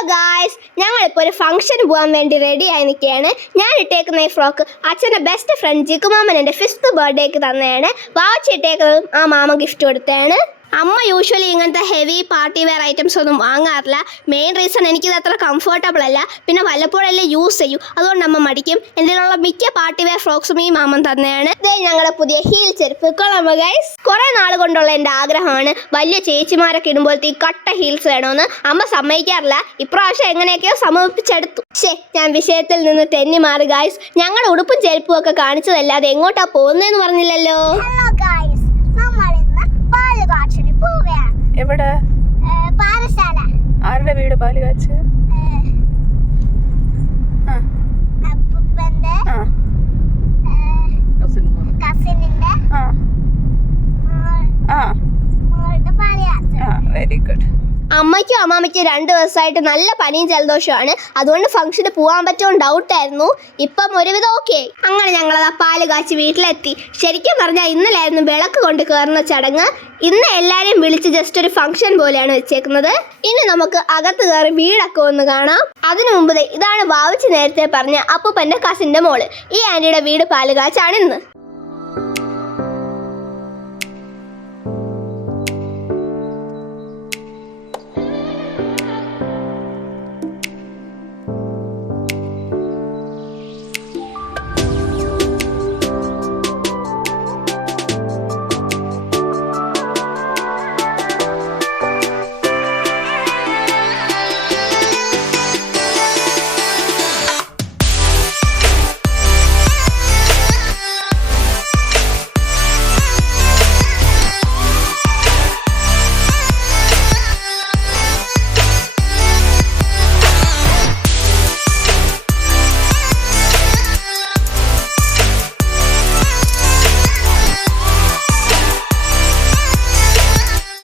Hello guys, ഞങ്ങളിപ്പോൾ ഒരു ഫംഗ്ഷന് പോകാൻ വേണ്ടി റെഡി ആയി നിൽക്കുകയാണ്. ഞാൻ ഇട്ടേക്കുന്ന ഈ ഫ്രോക്ക് അച്ഛൻ്റെ ബെസ്റ്റ് ഫ്രണ്ട് ജിക്കുമാമൻ എൻ്റെ 5th ബർത്ത്ഡേക്ക് തന്നെയാണ്. വാച്ച് ഇട്ടേക്കുന്നതും ആ മാമ ഗിഫ്റ്റ് കൊടുത്തതാണ്. അമ്മ യൂഷ്വലി ഇങ്ങനത്തെ ഹെവി പാർട്ടി വെയർ ഐറ്റംസ് ഒന്നും വാങ്ങാറില്ല. മെയിൻ റീസൺ എനിക്കിത് അത്ര കംഫർട്ടബിൾ അല്ല, പിന്നെ വല്ലപ്പോഴല്ലേ യൂസ് ചെയ്യും, അതുകൊണ്ട് അമ്മ മടിക്കും. എന്തിനുള്ള മിക്ക പാർട്ടി വെയർ ഫ്രോക്സും ഈ മാമൻ തന്നെയാണ്. ഇതേ ഞങ്ങളുടെ പുതിയ ഹീൽ ചെരുപ്പ് കൊള്ളാമോ ഗൈസ്? കുറെ നാൾ കൊണ്ടുള്ള എൻ്റെ ആഗ്രഹമാണ് വലിയ ചേച്ചിമാരൊക്കെ ഇടുമ്പോഴത്തെ ഈ കട്ട ഹീൽസ് വേണമെന്ന്. അമ്മ സമ്മതിക്കാറില്ല. ഇപ്രാവശ്യം എങ്ങനെയൊക്കെയോ സമ്മതിപ്പിച്ചെടുത്തു. ഞാൻ വിഷയത്തിൽ നിന്ന് തെന്നി മാറി ഗൈസ്. ഞങ്ങളുടെ ഉടുപ്പും ചെരുപ്പും ഒക്കെ കാണിച്ചതല്ലാതെ എങ്ങോട്ടാ പോകുന്നതെന്ന് പറഞ്ഞില്ലല്ലോ. എവിടെ? ആരുടെ വീട് പാലുകാച്ച്? Very good. അമ്മയ്ക്കും അമ്മാമ്മയ്ക്കും 2 ദിവസമായിട്ട് നല്ല പനിയും ജലദോഷമാണ്. അതുകൊണ്ട് ഫംഗ്ഷന് പോകാൻ പറ്റുമോ ഡൗട്ടായിരുന്നു. ഇപ്പം ഒരുവിധം ഓക്കെ. അങ്ങനെ ഞങ്ങളത് പാല് കാച്ചി വീട്ടിലെത്തി. ശരിക്കും പറഞ്ഞാൽ ഇന്നലായിരുന്നു വിളക്ക് കൊണ്ട് കയറുന്ന ചടങ്ങ്. ഇന്ന് എല്ലാവരെയും വിളിച്ച് ജസ്റ്റ് ഒരു ഫംഗ്ഷൻ പോലെയാണ് വെച്ചേക്കുന്നത്. ഇനി നമുക്ക് അകത്ത് കയറി വീടൊക്കെ ഒന്ന് കാണാം. അതിനു മുമ്പ് ഇതാണ് വാവിച്ച് നേരത്തെ പറഞ്ഞ അപ്പൂപ്പൻ്റെ കസിൻ്റെ മോള്. ഈ ആൻറ്റിയുടെ വീട് പാലുകാച്ചാണ് ഇന്ന്.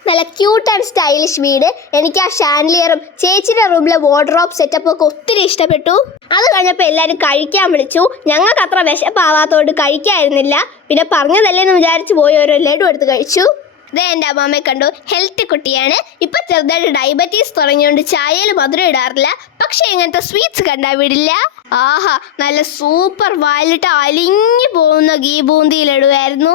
നല്ല ക്യൂട്ട് ആൻഡ് സ്റ്റൈലിഷ് വീട്. എനിക്ക് ആ ഷാൻലിയറും ചേച്ചിയുടെ റൂമിലെ വാർഡ്രോബ് സെറ്റപ്പും ഒക്കെ ഒത്തിരി ഇഷ്ടപ്പെട്ടു. അത് കഴിഞ്ഞപ്പോൾ എല്ലാവരും കഴിക്കാൻ വിളിച്ചു. ഞങ്ങൾക്ക് അത്ര വിശപ്പാവാത്തോണ്ട് കഴിക്കായിരുന്നില്ല. പിന്നെ പറഞ്ഞതല്ലേന്ന് വിചാരിച്ച് പോയി ഓരോ ലഡു എടുത്ത് കഴിച്ചു. ഇതേ എൻ്റെ അമ്മാമ്മയെ കണ്ടു. ഹെൽത്തി കുട്ടിയാണ്. ഇപ്പം ചെറുതായിട്ട് ഡയബറ്റീസ് തുടങ്ങിയോണ്ട് ചായയിൽ മധുരം ഇടാറില്ല. പക്ഷേ ഇങ്ങനത്തെ സ്വീറ്റ്സ് കണ്ടാൽ വിടില്ല. ആഹാ, നല്ല സൂപ്പർ വാലിട്ട് അലിഞ്ഞു പോകുന്ന ഗീ ബൂന്തി ലഡുവായിരുന്നു.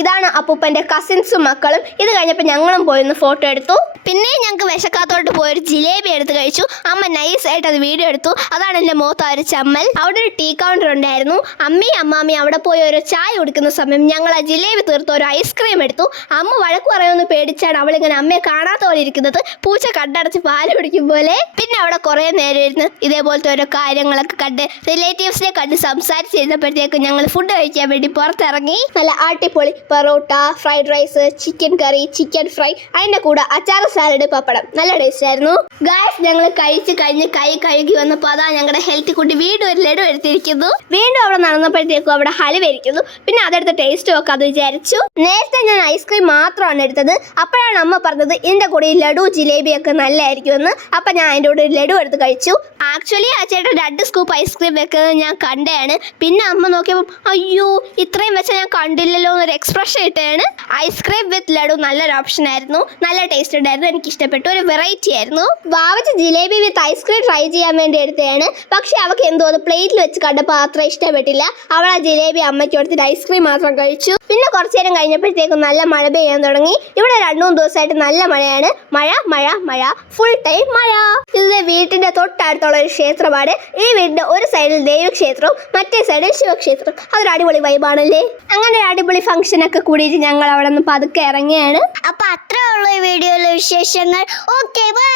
ഇതാണ് അപ്പൂപ്പൻ്റെ കസിൻസും മക്കളും. ഇത് കഴിഞ്ഞപ്പോൾ ഞങ്ങളും പോയൊന്ന് ഫോട്ടോ എടുത്തു. പിന്നെ ഞങ്ങൾക്ക് വിശക്കാത്തോട്ട് പോയൊരു ജിലേബി എടുത്ത് കഴിച്ചു. അമ്മ നൈസായിട്ട് അത് വീഡിയോ എടുത്തു. അതാണ് എൻ്റെ മുഖത്ത് ആ ഒരു ചമ്മൽ. അവിടെ ഒരു ടീ കൗണ്ടർ ഉണ്ടായിരുന്നു. അമ്മയും അമ്മാമ്മയും അവിടെ പോയി ഒരു ചായ കുടിക്കുന്ന സമയം ഞങ്ങൾ ആ ജിലേബി തീർത്ത് ഒരു ഐസ്ക്രീം എടുത്തു. അമ്മ വഴക്ക് പറയുമെന്ന് പേടിച്ചാണ് അവളിങ്ങനെ അമ്മയെ കാണാത്ത പോലെ ഇരിക്കുന്നത്, പൂച്ച കണ്ടടച്ച് പാല് കുടിക്കും പോലെ. പിന്നെ അവിടെ കുറേ നേരം ഇരുന്ന് ഇതേപോലത്തെ ഓരോ കാര്യങ്ങളൊക്കെ കണ്ട് റിലേറ്റീവ്സിനെ കണ്ട് സംസാരിച്ചിരുന്നപ്പോഴത്തേക്കും ഞങ്ങൾ ഫുഡ് കഴിക്കാൻ വേണ്ടി പുറത്തിറങ്ങി. നല്ല അടിപൊളി പൊറോട്ട, ഫ്രൈഡ് റൈസ്, ചിക്കൻ കറി, ചിക്കൻ ഫ്രൈ, അതിൻ്റെ കൂടെ അച്ചാർ, സാലഡ്, പപ്പടം. നല്ല ടേസ്റ്റ് ആയിരുന്നു ഗായ്സ്. ഞങ്ങൾ കഴിച്ച് കഴിഞ്ഞ് കൈ കഴുകി വന്നപ്പോൾ അതാ ഞങ്ങളുടെ ഹെൽത്തി കുട്ടി വീണ്ടും ഒരു ലഡു എടുത്തിരിക്കുന്നു. വീണ്ടും അവിടെ നടന്നപ്പോഴത്തേക്കും അവിടെ ഹലുവ ഇരിക്കുന്നു. പിന്നെ അതെടുത്ത് ടേസ്റ്റ് നോക്കാമെന്ന് വിചാരിച്ചു. നേരത്തെ ഞാൻ ഐസ്ക്രീം മാത്രമാണ് എടുത്തത്. അപ്പോഴാണ് അമ്മ പറഞ്ഞത് ഇതിൻ്റെ കൂടെ ഈ ലഡു ജിലേബിയൊക്കെ നല്ലതായിരിക്കുമെന്ന്. അപ്പം ഞാൻ അതിൻ്റെ കൂടെ ഒരു ലഡു എടുത്ത് കഴിച്ചു. ആക്ച്വലി ആ ചേട്ടൻ 2 സ്കൂപ്പ് ഐസ്ക്രീം വെക്കുന്നത് ഞാൻ കണ്ടതാണ്. പിന്നെ അമ്മ നോക്കിയപ്പം അയ്യോ ഇത്രയും വെച്ചാൽ ഞാൻ കണ്ടില്ലല്ലോ എന്നൊരു എക്സ്പ്രഷൻ ഇട്ടാണ്. ഐസ്ക്രീം വിത്ത് ലഡു നല്ലൊരു ഓപ്ഷൻ ആയിരുന്നു. നല്ല ടേസ്റ്റ് ഉണ്ടായിരുന്നു. എനിക്ക് ഇഷ്ടപ്പെട്ടു. ഒരു വെറൈറ്റി ആയിരുന്നു. വാവച്ച് ജിലേബി വിത്ത് ഐസ്ക്രീം ട്രൈ ചെയ്യാൻ വേണ്ടി എടുത്തതാണ്. പക്ഷെ അവൾക്ക് എന്തോ അത് പ്ലേറ്റിൽ വെച്ച് കണ്ടപ്പോൾ അത്ര ഇഷ്ടപ്പെട്ടില്ല. അവൾ ആ ജിലേബി അമ്മയ്ക്ക് കൊടുത്തിട്ട് ഐസ്ക്രീം മാത്രം കഴിച്ചു. പിന്നെ കുറച്ചു നേരം കഴിഞ്ഞപ്പോഴത്തേക്കും നല്ല മഴ പെയ്യാൻ തുടങ്ങി. ഇവിടെ 2-3 ദിവസമായിട്ട് നല്ല മഴയാണ്. മഴ മഴ മഴ, ഫുൾ ടൈം മഴ. ഇത് വീട്ടിന്റെ തൊട്ടടുത്തുള്ള ഒരു ക്ഷേത്രമാണ്. ഈ വീടിന്റെ ഒരു സൈഡിൽ ദേവക്ഷേത്രവും മറ്റേ സൈഡിൽ ശിവക്ഷേത്രം. അതൊരു അടിപൊളി വൈബാണല്ലേ. അങ്ങനെ ഒരു അടിപൊളി ഫംഗ്ഷനൊക്കെ കൂടിയിട്ട് ഞങ്ങൾ അവിടെ നിന്ന് പതുക്കെ ഇറങ്ങിയാണ്. അപ്പൊ അത്രേ ഉള്ളൂ ഈ വീഡിയോയിലെ വിശേഷങ്ങൾ. Okay, by.